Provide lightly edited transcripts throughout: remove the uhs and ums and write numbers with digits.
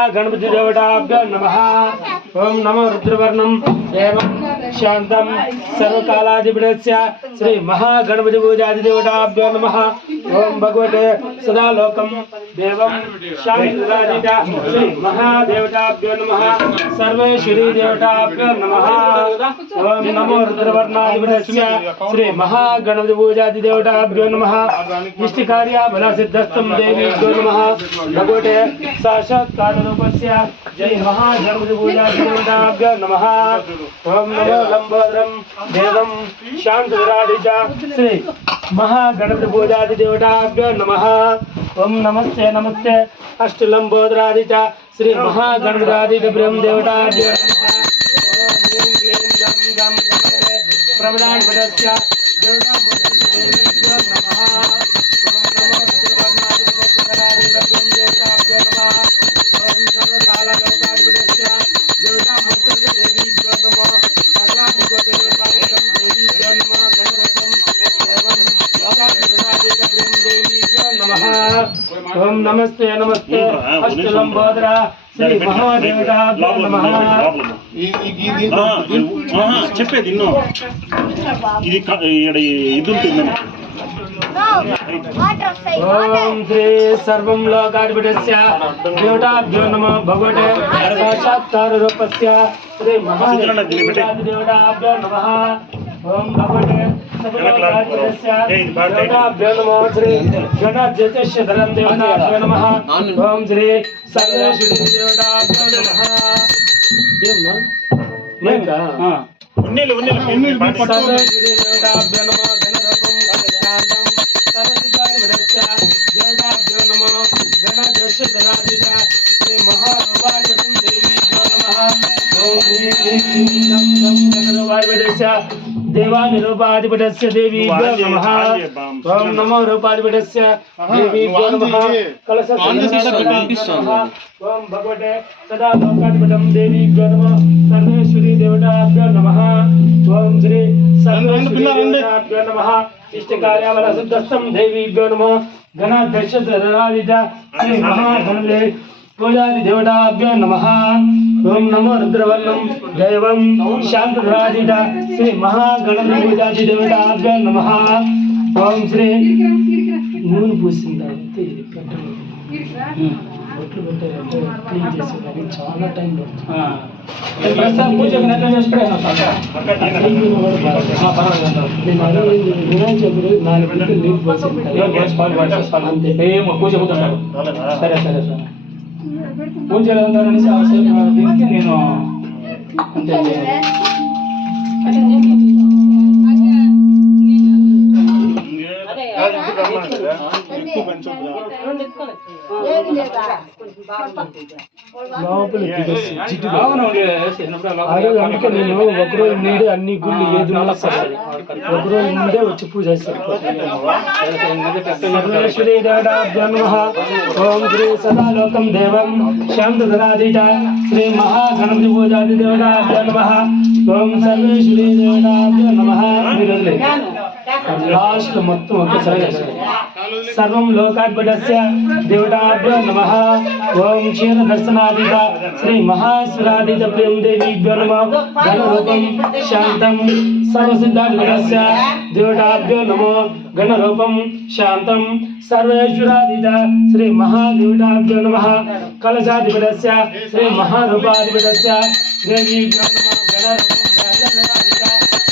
गणपति देवताभ्यो नमः। ओम नमो रुद्रवर्णम एवं शांतम सर्वकालाधिपस्य श्री महागणपति पूजादि देवताभ्यो नमः। ओम भगवते सदालोकम देवं शांतिराजिता श्री महादेवताभ्यो नमः। सर्वेश्वरी देवताभ्यो नमः। ओम नमो रुद्रवर्णाधिपस्य श्री महागणपति पूजादि देवताभ्यो नमः। इष्टकार्य बलसिद्धस्तम देवीभ्यो नमः। भगवते साक्षात्कार जय महागणपति पूजादि देवताभ्यो नमः। ओम नमो लंबोदरम देवं शांतिराजिता श्री महागणपति पूजादि देवताभ्यो नमः। ओम नमस्ते नमस्ते अष्टलंबोदरादिता श्री महागणपति ब्रह्म देवताभ्यो नमः। ओम ह्रीं क्लीं गं गं गणपते प्रवदान पदस्य देवताभ्यो नमः। ओम नमो रुद्रवर्णाधिपस्य ब्रह्म देवताभ्यो नमः। ओम सर्वकालाधिपस्य देवताभ्यो देवीभ्यो नमः। सर्वाधिपतिर्वादितं देवीभ्यो नमः। गणरूपं एवं लोकाधिपतिर्ब्रह्म देवीभ्यो नमः। ओम नमस्ते नमस्ते अष्टलंबोदरा श्री महादेवताभ्यो नमः। చెప్పేది ఇన్నో ఇది ఇది ఉంటుంది ओम श्री सर्वं लोकाधिपतस्य देवताभ्यो नमः। भगवते साक्षात्कार रूपस्य श्री महादेवताभ्यो नमः। ओम भगवते सर्वलोकाधिपतस्य देवताभ्यो नमः। श्री गणाध्यक्षस्य धरं देवताभ्यो नमः। ओम श्री सर्वेश्वरी देवताभ्यो नमः। ఏమ్మా మేంగా ఉన్నేలు सर्वेश्वरी देवताभ्यो नमः। गणरूपं शांतं सर्वसिद्धाधिपतस्य देवताभ्यो नमः। गणाध्यक्षधराधिता श्री महारूपाधिपतिं देवीभ्यो नमः। ओम ह्रीं क्लीं गं गं गणरूपाधिपतस्य देवानिरूपाधिपतस्य देवीभ्यो नमः। ओम नमो रूपाधिपतस्य देवीभ्यो नमः। कलशस्थानभ्यो नमः। ओम भगवते सदा लोकाधिपतं देवीभ्यो नमः। सर्वेश्वरी देवताभ्यो नमः। ओम श्री सर्वेश्वरी देवताभ्यो नमः। इष्टकार्यावलसिद्धस्तं देवीभ्यो नमः। गणाध्यक्षधराधिता श्री महागणपति पूजादि देवताभ्यो नमः। ओम नमो रुद्रवर्णम देवं शांतिराजिता श्री महागणपति पूजादि देवताभ्यो नमः। ओम श्री नून पूसिंदांते బొట్లు పెట్టారంటే క్లీన్ చేసేదానికి చాలా టైం పడుతుంది. పూజకు నెట్ చేసుకున్నాను వినాయక చవితి 4 గంటలు నీళ్ళు పోసి అంతే పూజ అవుతుంటారు. సరే సరే సార్ పూజలు ఉంటారని దీనికి నేను అంతే అందుకే నేను ఒకరోజు ముందే అన్ని గుళ్ళు ఏది ఒకరోజు ముందే వచ్చి పూజ సర్వేశ్వరీ దేవతాభ్యో నమః. ఓం శ్రీ సదాలోకం దేవం శాంతధరాధిత శ్రీ మహాగణపతి పూజాది దేవతాభ్యో నమః. ఓం సర్వేశ్వరీ దేవతాభ్యో నమః. లాస్ట్ మొత్తం ఒకసారి सर्वं लोकाधिपतस्य देवताभ्यो नमः. ओम क्षीर दर्शनादित श्री महाश्वरादित प्रेम देवीभ्यो नमः. गणरूपं शांतं सर्वसिद्धाधिपतस्य देवताभ्यो नमः. गणरूपं शांतं सर्वेश्वरादित श्री महादेवताभ्यो नमः. कलशाधिपतस्य श्री महारूपाधिपतस्य देवीभ्यो नमः. गणरूपं शांतधराधित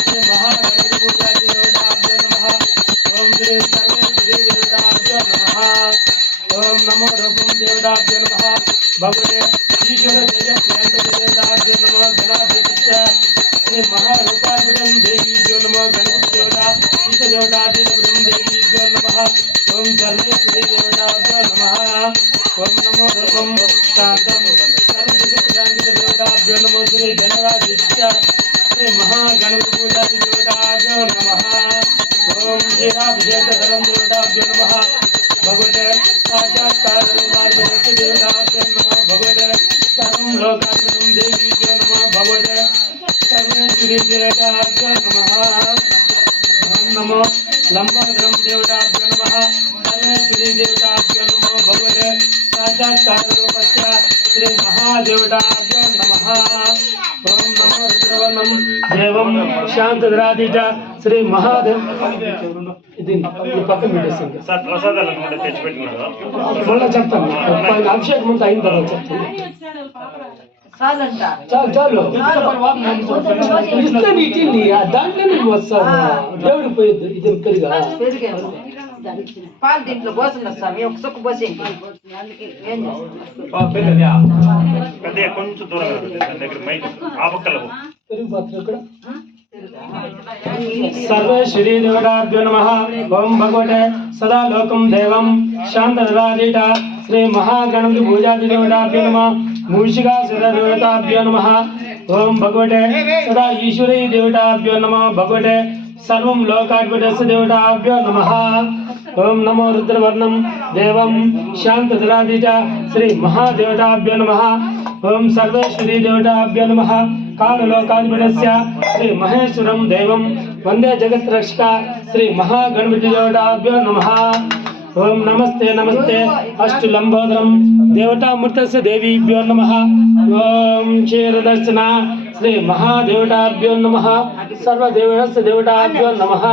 श्री महागणपति पूजादि देवताभ्यो नमः. ओम श्री ओम नमो रूपम देवताभ्यो नमः. भगवते ईश्वर जय प्रियंक देवताभ्यो नमः. गणाधिपस्य श्री महारूपाधिपतं देवीभ्यो नमः. गणपति देवता इष्ट देवताधिपतं देवीभ्यो नमः. ओम सर्वेश्वरी देवताभ्यो नमः. ओम नमो रूपम शांतं सर्वसिद्धिप्रियंक देवताभ्यो नमः. श्री गणराधिपस्य श्री महागणपति पूजादि देवताभ्यो नमः. ओम श्रीराभिषेकधरं देवताभ्यो नमः. भगवते साक्षात्कार रूपाधिपतस्य देवताभ्यो नमः. भगवते सर्वं लोकाधिपतं देवीभ्यो नमः. भगवते सर्वेश्वरी देवताभ्यो नमः. ओम नमो लंबोदरं देवताभ्यो नमः. सर्वेश्वरी देवताभ्यो नमः. भगवते साक्षात्कार रूपस्य శ్రీ మహాదేవతాభ్యో నమః ఓం నమో రుద్రవర్ణం దేవం శాంతధరాధీట శ్రీ మహాదేవ ఇది పక్కన పెట్టేసింది సార్ ప్రసాదాలు కూడా తెచ్చిపెట్టినారు. మళ్ళీ చెప్తాను పైన అభిషేకం అంతా అయిన తర్వాత చెప్తాను చాలు చాలు ఇస్తే నీటిని దాంట్లో నీకు వస్తాను దేవుడికి పోయొద్దు ఇది పెరిగా పాలు దీంట్లో పోసిన స్వామి ఒక సుక్కు పోసి ఏం పెద్దగా కొంచెం దూరంగా ఉంటుంది. దాని దగ్గర మైక్ ఆ పక్కల పో. పెరుగు పాత్ర ఇక్కడ సర్వే శ్రీ దేవతాభ్యో నమః ఓం భగవతే సదా లోకం దేవం శాంతధరాధీట శ్రీ మహాగణపతి పూజాది దేవతాభ్యో నమః మూషికా సుర దేవతాభ్యో నమః ఓం భగవతే సదా ఈశ్వరీ దేవతాభ్యో నమః భగవతే సర్వం లోకాధిపతస్య దేవతాభ్యో నమః ఓం నమో రుద్రవర్ణం దేవం శాంతధరాధీట శ్రీ మహాదేవతాభ్యో నమః ఓం సర్వేశ్వరీ దేవతాభ్యో నమః కాలలోకాధిపతస్య శ్రీ మహేశ్వరం దేవం వందే జగత్రక్షక శ్రీ మహాగణపతి దేవతాభ్యో నమః ఓం నమస్తే నమస్తే అష్టు లంబోదరం దేవతామూర్తస్య దేవీభ్యో నమః ఓం క్షీరదర్శన శ్రీ మహాదేవతాభ్యో నమః సర్వదేవస్య దేవతాభ్యో నమః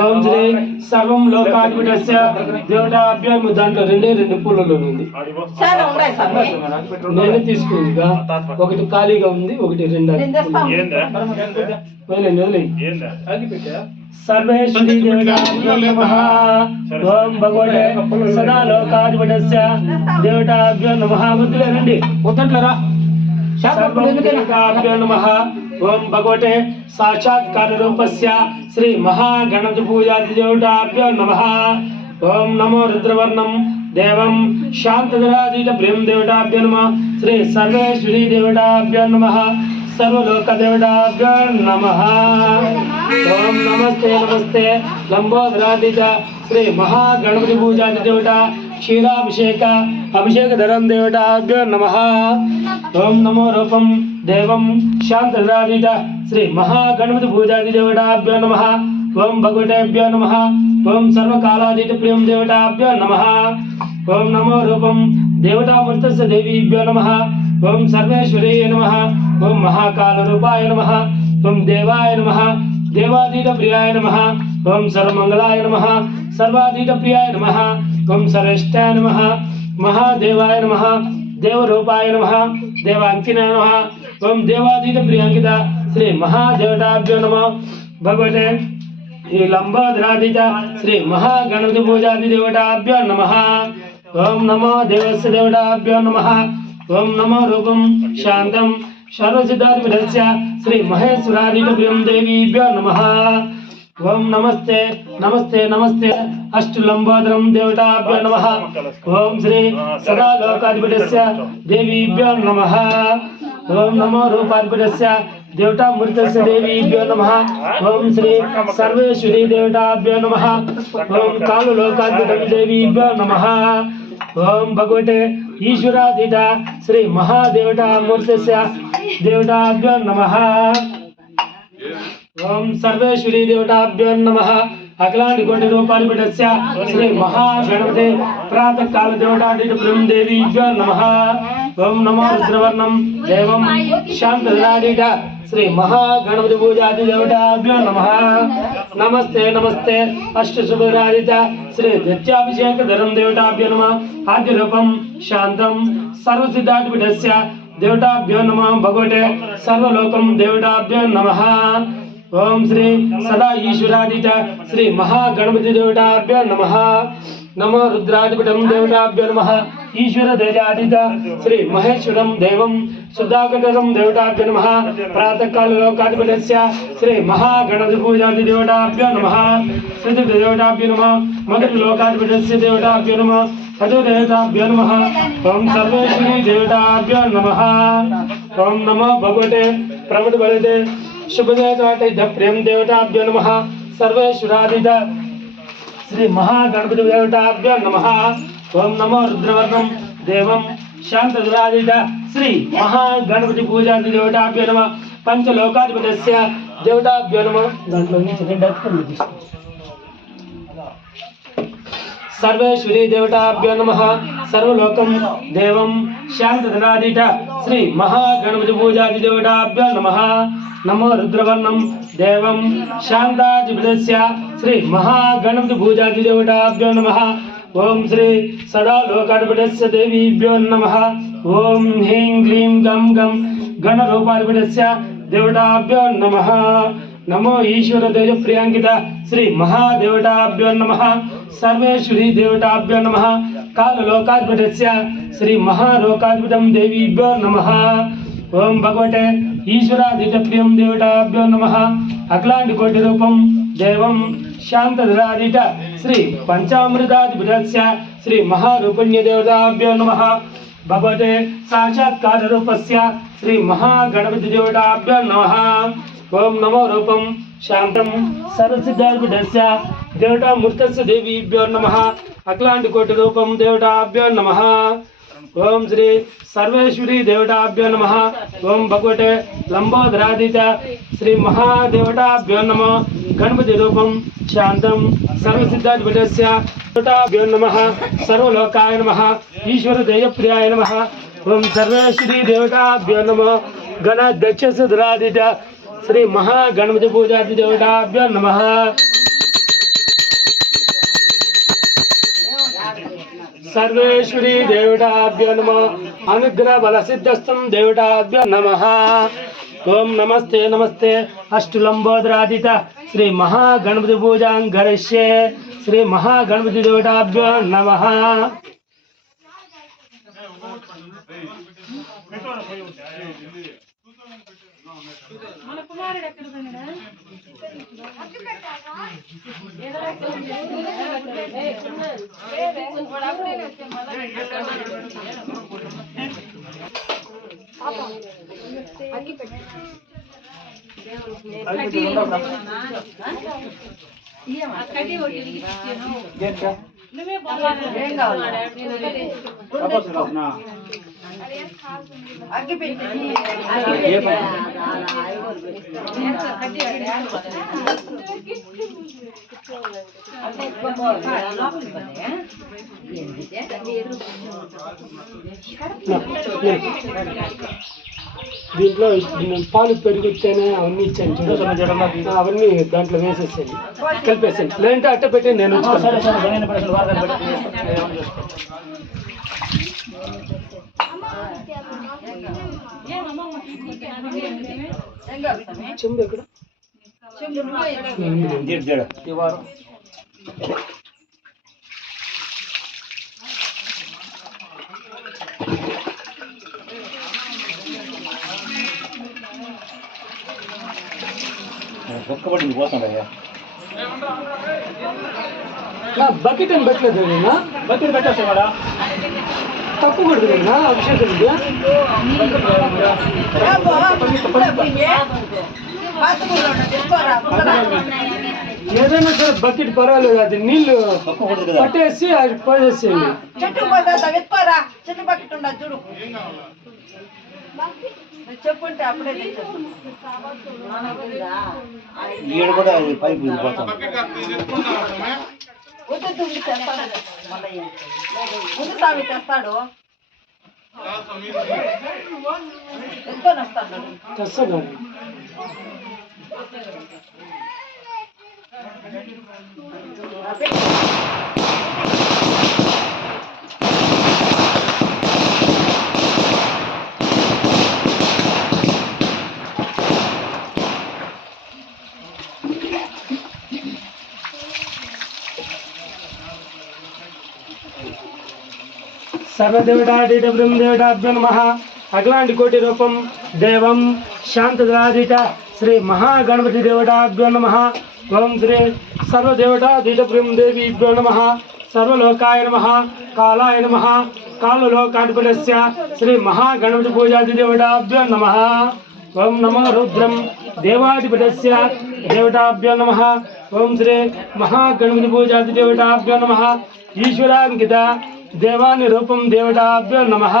ఓం శ్రీ సర్వం లోకాధిపతస్య దేవతాభ్యో దాంట్లో రెండు పూలలో ఉంది చాలా ఉన్నాయి స్వామి నేను తీసుకుందిగా ఒకటి ఖాళీగా ఉంది ఒకటి రెండు ఏందా ఏందా సర్వేశ్వరీ దేవతాభ్యో నమః ఓం భగవతే సదా లోకాధిపతస్య దేవతాభ్యో నమః వద్దులే రండి వద్దట్లరా సర్వదేవతాభ్యో నమః ఓం భగవతే సాక్షాత్కార రూపస్య శ్రీ మహాగణపతి పూజాది దేవతాభ్యో నమః ఓం నమో రుద్రవర్ణం దేవం శాంతధరాధీట ప్రియం దేవతాభ్యో నమః శ్రీ సర్వేశ్వరీ దేవతాభ్యో నమః సర్వలోక దేవతాభ్యో నమః ఓం నమస్తే నమస్తే లంబోదరాధీట శ్రీ మహాగణపతి పూజాది దేవత క్షీరాభిషేక అభిషేకధరం దేవతాభ్యో నమః ఓం నమో రూపం దేవం శాంతధరాధీట శ్రీ మహాగణపతి పూజాది దేవతాభ్యో నమః ఓం భగవతేభ్యో నమః ఓం సర్వకాలాధీట ప్రియం దేవతాభ్యో నమః ఓం నమో రూపం దేవతామూర్తస్య దేవీభ్యో నమః ఓం సర్వేశ్వరీ నమః ఓం మహాకాల రూపాయ నమః ఓం దేవాయ నమః దేవాధీట ప్రియాయ నమః ఓం సర్వమంగళాయ నమః సర్వాధీట ప్రియాయ నమః ఓం సర్వేష్టాయ నమః మహాదేవాయ నమః దేవరూపాయ నమః దేవాంకినాయ నమః ఓం దేవాధీట ప్రియాంకిత శ్రీ మహాదేవతాభ్యో నమః భగవతే ఈ లంబోదరాధీట శ్రీ మహాగణపతి పూజాది దేవతాభ్యో నమః ఓం నమో దేవస్య దేవతాభ్యో నమః ఓం నమో రూపం శాంతం సర్వసిద్ధాధిపతస్య శ్రీ మహేశ్వరాధీట ప్రియం దేవీభ్యో నమః ఓం నమస్తే నమస్తే నమస్తే అష్టు లంబోదరం దేవతాభ్యో నమః ఓం శ్రీ సదా లోకాధిపతస్య దేవీభ్యో నమః ఓం నమో రూపాధిపతస్య దేవతామూర్తస్య దేవీభ్యో నమః ఓం శ్రీ సర్వేశ్వరీ దేవతాభ్యో నమః ఓం కాలలోకాధిపతం దేవీభ్యో నమః ఓం భగవతే ఈశ్వరాధీట శ్రీ మహాదేవతామూర్తస్య దేవతాభ్యో నమః ఓం సర్వేశ్వరీ దేవతాభ్యో నమః అఖిలాంటి కోటి రూపాధిపతస్య శ్రీ మహాగణపతే ప్రాతకాల దేవతాధీట ప్రియం దేవీభ్యో నమః ఓం నమో రుద్రవర్ణం దేవం శాంతధరాధీట శ్రీ మహాగణపతి పూజాది దేవతాభ్యో నమః నమస్తే నమస్తే అష్టశుభరాధిత శ్రీ నిత్యాభిషేకధరం దేవతాభ్యో నమః ఆద్య రూపం శాంతం సర్వసిద్ధాధిపతస్య దేవతాభ్యో నమః భగవతే సర్వలోకం దేవతాభ్యో నమః ఓం శ్రీ సదా ఈశ్వరాధీట శ్రీ మహాగణపతి దేవతాభ్యో నమః నమో రుద్రాధిపతం దేవతాభ్యో నమః ఈశ్వర దేవాధీత శ్రీ మహేశ్వరం దేవం శుద్ధాకరం దేవతాభ్యో నమః ప్రాతకాల లోకాధిపతస్య శ్రీ మహాగణపతి పూజాది దేవతాభ్యో నమః శ్రీ దేవతాభ్యో నమః మొదటి లోకాధిపతస్య దేవతాభ్యో నమః తదో దేవతాభ్యో నమః ఓం సర్వేశ్వరీ దేవతాభ్యో నమః ఓం నమో భగవతే ప్రమద బలదే శుభదేవతాటైత ప్రియం దేవతాభ్యో నమః సర్వేశ్వరాధీత శ్రీ మహాగణపతి దేవతాభ్యో నమః ఓం నమో రుద్రవర్ణం దేవం శాంతధరాధీట శ్రీ మహాగణపతి పూజాది దేవతాభ్యో నమః పంచలోకాధిపతస్య దేవతాభ్యో నమః దాంట్లో నుంచి రెండు అక్షరాలు తీసుకో सर्वेश्वरी देवताभ्यो नमः सर्वलोकं देवं शान्तधनादिट श्री महागणपति पूजादि देवताभ्यो नमः नमो रुद्रवर्णं देवं शान्तादिपदस्य श्री महागणपति पूजादि देवताभ्यो नमः ओम श्री सदा लोकाधिपतस्य देवीभ्यो नमः ओम ह्रीं क्लीं गं गं गणरूपाधिपतस्य देवताभ्यो नमः नमो ईश्वर तेज प्रियांकित श्री महादेवताभ्यो नमः सर्वेश्वरी देवताभ्यो नमः काल लोकाधिपतस्य श्री महालोकाधिपतं देवीभ्यो नमः ओम भगवते ईश्वरादिप्रियं देवताभ्यो नमः अखिलांड कोटि रूपं देवं शांतधरादिट श्री पंचामृताधिपतस्य श्री महारूपण्य देवताभ्यो नमः भगवते साक्षात्कार रूपस्य श्री महागणपति देवताभ्यो नमः ओम नमो रूपं शांतं सर्वसिद्धाधिपतस्य देवतामूर्तस्य देवीभ्यो नमः अखिलांड कोटि रूपं देवताभ्यो नमः ओम श्री सर्वेश्वरी देवताभ्यो नमः ओम भगवते लंबोदरादित श्री महादेवताभ्यो नमः गणपति रूपं शांतं सर्वसिद्धाधिपतस्य देवताभ्यो नमः सर्वलोकाय नमः ईश्वर देवप्रियाय नमः ओम सर्वेश्वरी देवताभ्यो नमः गणाध्यक्षसुधरादित श्री महागणपति पूजादि देवताभ्यो नमः सर्वेश्वरी देवताभ्यो नमः अनुग्रह बल सिद्धस्थं देवताभ्यो नमः ओम नमस्ते नमस्ते अष्टलंबोदरादित श्री महागणपति पूजां करिष्ये श्री महागणपति देवताभ्यो नमः దీంట్లో పాలు పెరిగితేనే అవన్నీ ఇచ్చాను చూడండి అవన్నీ దాంట్లో వేసేసేయండి కలిపేసేయండి లేదంటే అట్ట పెట్టి నేను చెంబు ఎక్కడ ఈ వారం బకెట్ అని పెట్టలేదు బకెట్ పెట్టేస్తా మేడం తక్కువ కొడుతుంది అభిషేకం ఏదైనా సరే బకెట్ పర్వాలేదు అది నీళ్లు పట్టేసి అది పోసేసేయండి చెట్టు బకెట్ ఉండదు చూడు చెప్పుంటే అప్పుడే కూడా పైపు ముందు స్వామి తెస్తాడు ఎంతో వస్తాడు తెస్తాడు सर्वदेवतादितं देवताभ्यो नमः अखिलांड कोटि रूपं देवं शांतधरादित श्री महागणपति देवताभ्यो नमः ओम श्री सर्वदेवतादितं देवीभ्यो नमः सर्वलोकाय नमः कालाय नमः काललोकाधिपतस्य श्री महागणपति पूजादि देवताभ्यो नमः ओम नमो रुद्रं देवाधिपतस्य देवताभ्यो नमः ओम श्री महागणपति पूजादि देवताभ्यो नमः ईश्वरांकित देवानि रूपं देवताभ्यो नमः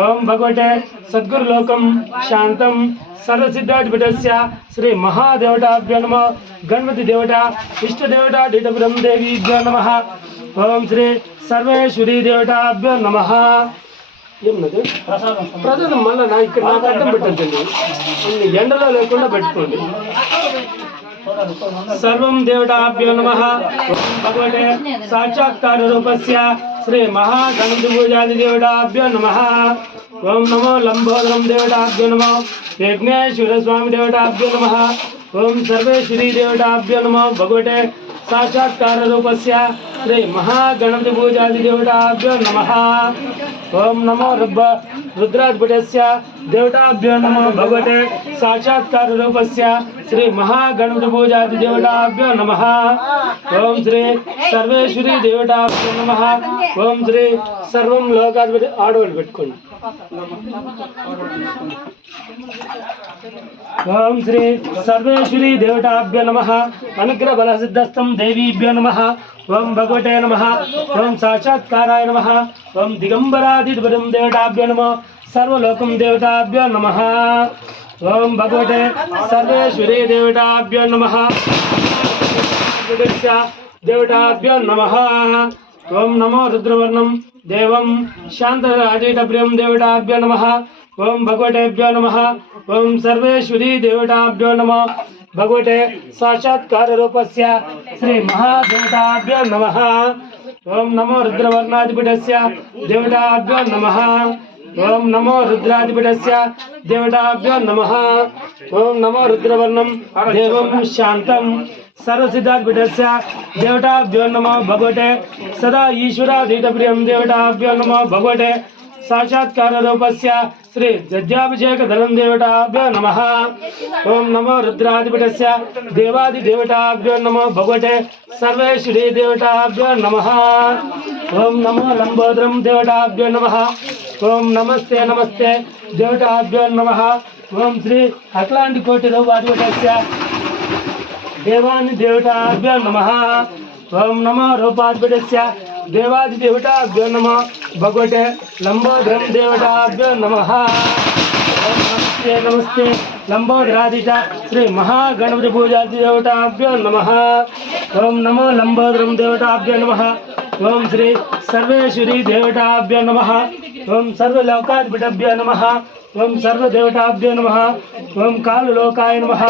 ओम भगवते सद्गुरुलोकं शांतं सर्वसिद्धाधिपतस्य श्री महादेवताभ्यो नमः गणपति देवता इष्ट देवता दिटपुरं देवीभ्यो नमः ఓం శ్రీ సర్వేశ్వరీ దేవతాభ్యో నమః. ఏమన్నది ప్రసాదం మళ్ళీ నా ఇక్కడ నాకు అడ్డం పెట్టద్దండి, ఎండలో లేకుండా పెట్టుకోండి. సర్వం దేవతాభ్యో నమః. భగవతే సాక్షాత్కార రూపస్య శ్రీ మహాగణపతి పూజాది దేవతాభ్యో నమః. ఓం నమో లంబోదరం దేవతాభ్యో నమః. యజ్ఞేశ్వర స్వామి దేవతాభ్యో నమః. ఓం సర్వేశ్వరీ దేవతాభ్యో నమః. భగవతే సాక్షాత్కార రూపస్య శ్రీ మహాగణపతి పూజాది దేవతాభ్యో నమః. ఓం నమో రుద్రాధిపతస్య దేవతాభ్యో నమః. భగవతే సాక్షాత్కార రూపస్య శ్రీ మహాగణపతి పూజాది దేవతాభ్యో నమః. ఓం శ్రీ సర్వేశ్వరీ దేవతాభ్యో నమః. ఓం శ్రీ సర్వం లోకాధిపతి ఆడవాళ్ళు పెట్టుకోండి. ఓం శ్రీ సర్వేశ్వరీ దేవతాభ్యో నమః. అనుగ్రహ బల సిద్ధస్థం దేవీభ్యో నమః. ఓం భగవతే నమః. ఓం సాక్షాత్కారాయ నమః. ఓం దిగంబరాదిపదం దేవతాభ్యో నమః. సర్వలోకం దేవతాభ్యో నమః. ఓం భగవతే సర్వేశ్వరీ దేవతాభ్యో నమః. దేవతాభ్యో నమః. ఓం నమో రుద్రవర్ణం దేవం శాంతరాజీటప్రియం దేవతాభ్యో నమః. ఓం భగవతేభ్యో నమః. ఓం సర్వేశ్వరీ దేవతాభ్యో నమః. భగవతే సాక్షాత్కార రూపస్య శ్రీ మహాదేవతాభ్యో నమః. ఓం నమో రుద్రవర్ణాధిపతస్య దేవతాభ్యో నమః. ఓం నమో రుద్రాధిపతస్య దేవతాభ్యో నమః. ఓం నమో రుద్రవర్ణం దేవం శాంతం సర్వసిద్ధాధిపతస్య దేవతాభ్యో నమః. భగవతే సదా ఈశ్వరాధీతప్రియం దేవతాభ్యో నమః. భగవతే సాక్షాత్కార రూపస్య శ్రీ జజ్జాభిషేకధరం దేవతాభ్యో నమః. ఓం నమో రుద్రాధిపతస్య దేవాది దేవతాభ్యో నమః. భగవతే సర్వేశ్వరీ దేవతాభ్యో నమః. ఓం నమో లంబోదరం దేవతాభ్యో నమః. ఓం నమస్తే నమస్తే దేవతాభ్యో నమః. ఓం శ్రీ అఖిలాంటి కోటి రూపాధిపతస్య దేవాని దేవతాభ్యో నమః. ఓం నమో రూపాధిపతస్య దేవాది దేవతాభ్యో నమః. భగవతే లంబోదరం దేవతాభ్యో నమః. ఓం నమస్తే నమస్తే లంబోదరాదిత శ్రీ మహాగణపతి పూజాది దేవతాభ్యో నమః. ఓం నమో లంబోదరం దేవతాభ్యో నమః. ఓం శ్రీ సర్వేశ్వరీ దేవతాభ్యో నమః. ఓం సర్వలోకాధిపతభ్యో నమః. ఓం సర్వదేవతాభ్యో నమః. ఓం కాలలోకాయ నమః.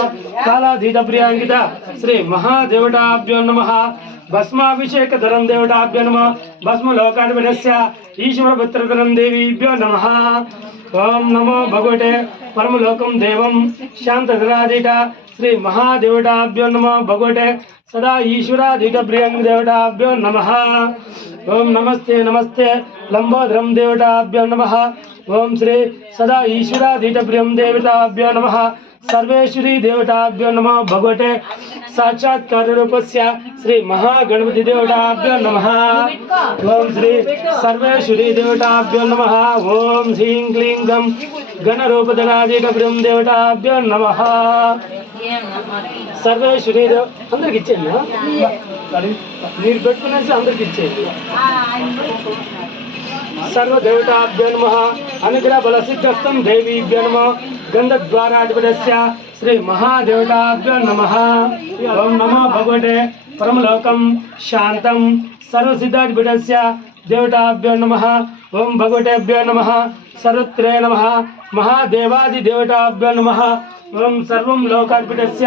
కాలాధీత ప్రియాంకిత శ్రీ మహాదేవతాభ్యో నమః. భస్మాభిషేకధరం దేవతాభ్యో నమః. భస్మలోకాధిపతస్య ఈశ్వరపుత్రధరం దేవీభ్యో నమః. ఓం నమో భగవతే పరమలోకం దేవం శాంతధరాధీట శ్రీ మహాదేవతాభ్యో నమః. భగవతే సదా ఈశ్వరాధీట ప్రియం దేవతాభ్యో నమః. ఓం నమస్తే నమస్తే లంబోదరం దేవతాభ్యో నమః. ఓం శ్రీ సదా ఈశ్వరాధీట ప్రియం దేవతాభ్యో నమః. సర్వేశ్వరీ దేవతాభ్యో నమః. భగవతే సాక్షాత్కార రూపస్య శ్రీ మహాగణపతి దేవతాభ్యో నమః. ఓం శ్రీ సర్వేశ్వరీ దేవతాభ్యో నమః. ఓం శ్రీం క్లీం గం గణరూపధరాధీట ప్రియం దేవతాభ్యో నమః. సర్వేశ్వరీ దేవ అందరికి ఇచ్చేయండి, మీరు పెట్టుకునేసి అందరికి ఇచ్చేయండి. సర్వదేవతాభ్యో నమః. అనుగ్రహ బల సిద్ధస్థం దేవీభ్యో నమః. గంధద్వారాధిపతస్య శ్రీ మహాదేవతాభ్యో నమః. ఓం నమో భగవతే పరమలోకం శాంతం సర్వసిద్ధాధిపతస్య దేవతాభ్యో నమః. ఓం భగవతేభ్యో నమః. సర్వత్రే నమః. మహాదేవాది దేవతాభ్యో నమః. ఓం సర్వం లోకాధిపతస్య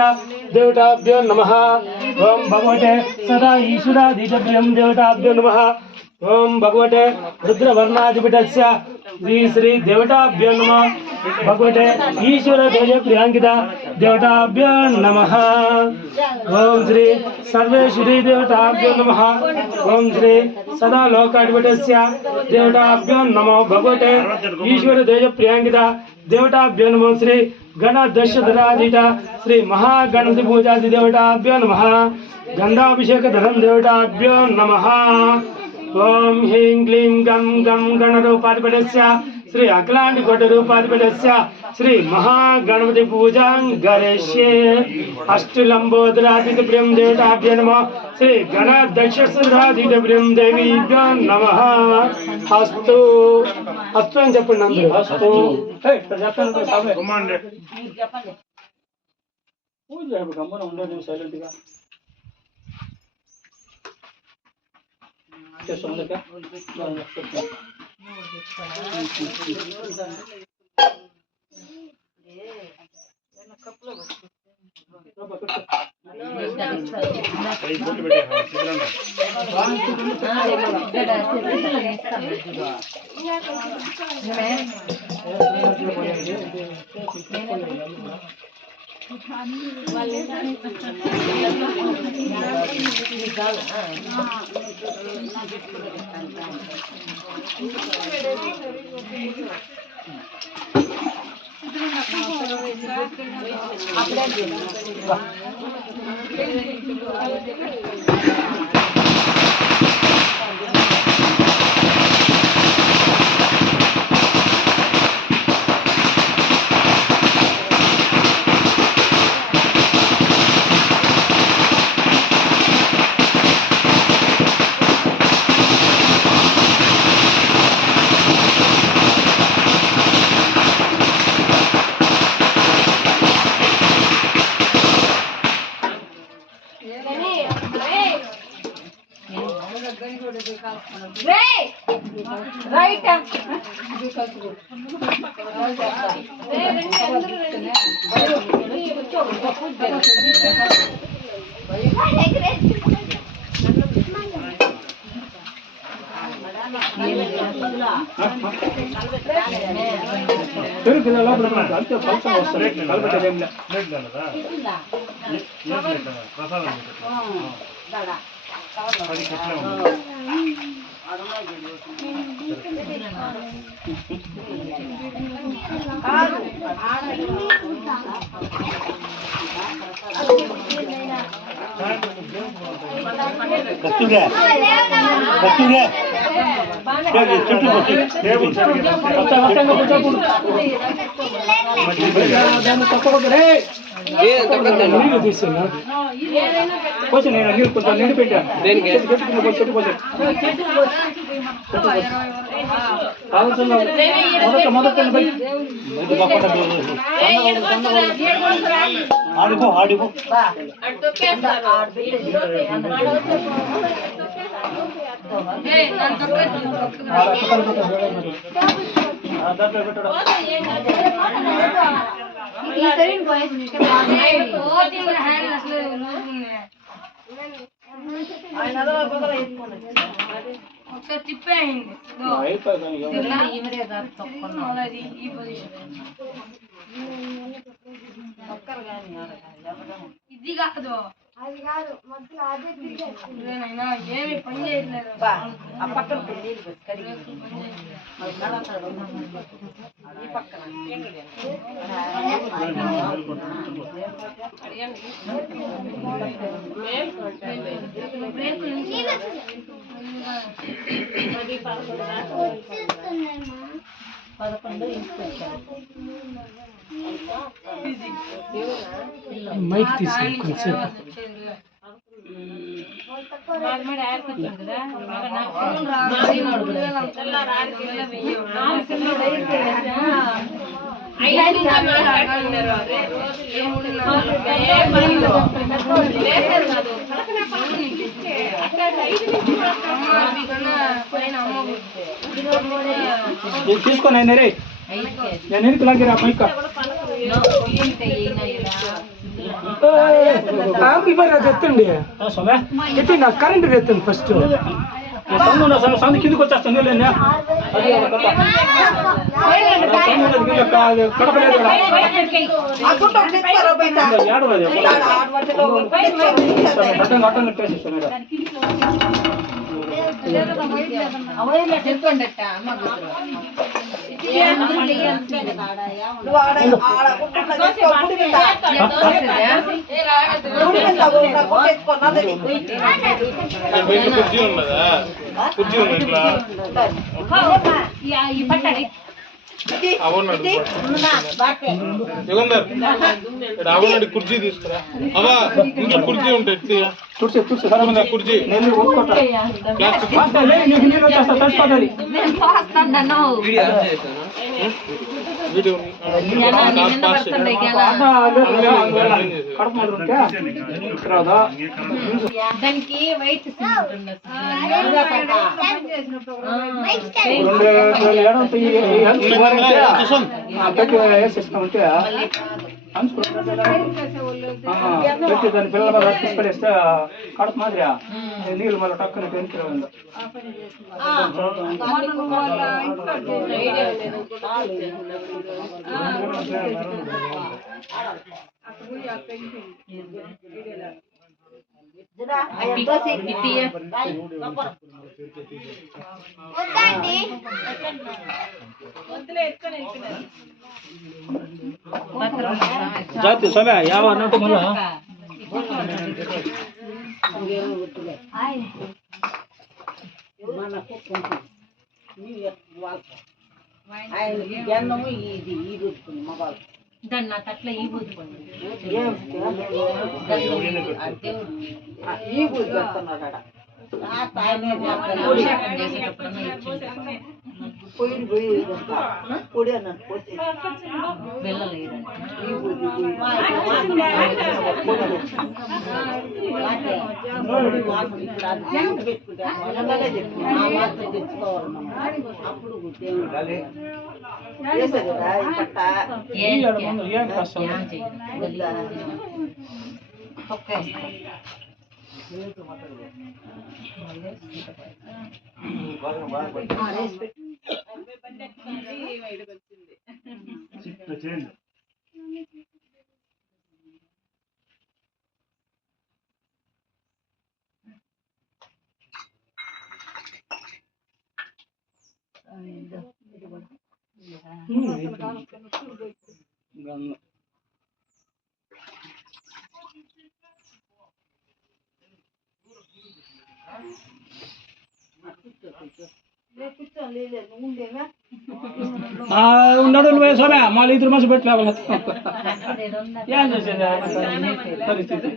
దేవతాభ్యో నమః. ఓం భగవతే సదా ఈశ్వరాధీతప్రియం దేవతాభ్యో నమః. ఓం భగవతే రుద్రవర్ణాధిపతస్య శ్రీ శ్రీ దేవతాభ్యో నమః. భగవతే ఈశ్వర తేజ ప్రియాంకిత దేవతాభ్యో నమః. ఓం శ్రీ సర్వేశ్వరీ దేవతాభ్యో నమః. ఓం శ్రీ సదా లోకాధిపతస్య దేవతాభ్యో నమో. భగవతే ఈశ్వర తేజ ప్రియాంకిత దేవతాభ్యో నమో. శ్రీ గణదశధరాధీట శ్రీ మహాగణపతి పూజాది దేవతాభ్యో నమః. గంధాభిషేకధరం దేవతాభ్యో నమః. ఓం హ్రీం క్లీం గం గం గణరూపాధిపతస్య శ్రీ అఖిలాంటి కోటి రూపాధిపతస్య శ్రీ మహాగణపతి పూజాం గరిష్యే. అష్టలంబోదరాధీత ప్రియం దేవతాభ్యో నమః. శ్రీ గణదశధరాధీట ప్రియం దేవీభ్యో నమః. అస్తు అస్తు అని చెప్పండి అందరూ. అస్తు పూజ గమ్మన ఉండదు సైలెంట్ గా. ఈ బొట్టు పెట్టే సిద్ధంగా రైట్ ప్రసాదం కొంచెం నేను నీళ్ళు కొంచెం నిండి పెట్టాను మొదట ఆడిపో ఆడిపో ఒకసారి తిప్పేయండి ఇది కాదు అది కాదు మొత్తం అదే తిరిగేనైనా ఏమి పని చేయట్లేదు ఆ పక్కన ఈ పక్కన మైక్ తీసి కొంచెం తీసుకొని అయినా రే నేను ఎందుకు లాగిరా మైక్ ఎత్తండి ఎత్తండి కరెంట్ ఎత్తండి ఫస్ట్ సౌండ్ కిందకి వచ్చేస్తాను కడపలేదు అవునండి కుర్చీ తీసుకురా అవా ఇంట్లో కుర్చీ ఉంటాయి కుర్చీ నేను వీడియో కడుపు మంట ఉంటే రాదా దానికి వైట్ వేసేస్తామంటే పెట్టి దాని పిల్లల మీద తీసుకెళ్ళేస్తే కడుపు మాదిరి నీళ్ళు మళ్ళీ టక్కున పెంచుకోవాలి జాతి సమయ యావ అన్నట్టు మళ్ళా జన్మము ఇది ఈ బుద్ధుకుంది మగవాళ్ళు దాన్ని నాకు అట్లా ఈ బుద్ధుకుంది ఈ బుద్ధి పెడుతున్నాడు పొయ్యి పోయి పొడి అన్నాను పోతే తెచ్చుకోవాలి అప్పుడు పట్ట ఉన్నాడు స్వామి మళ్ళీ ఇద్దరు మనిషి పెట్టి ఏం చేసేది పరిస్థితి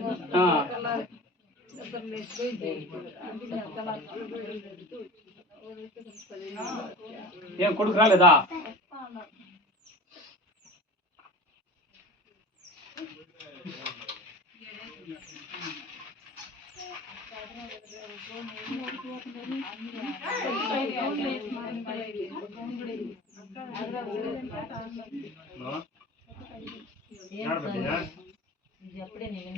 ఏం కొడుకు రాలేదా అప్పుడే నేను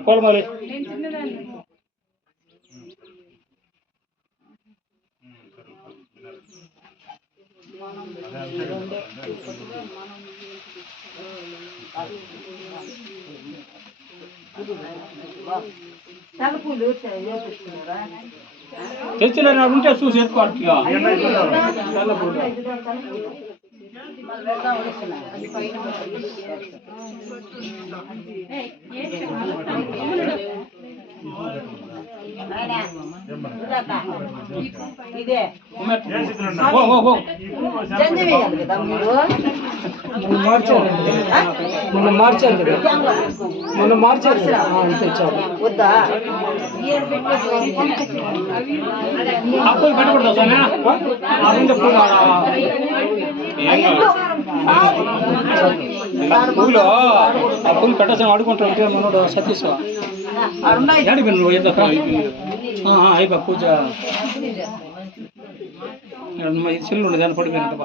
కోలమాలి తలుపులు తెచ్చిన ఉంటే చూసి ఎత్తుకోవాలి ఇదే మొన్న మార్చారు తెచ్చారు వద్దా అప్పులు కట్టకూడదు సోనా పూలు ఆ పూలు కట్టేసాను అడుగుంటాడు మనోడు సతీష్ అడిగి నువ్వు అయిపో పూజ సెల్లు ఉండదు దాన్ని పడిపోయినట్టు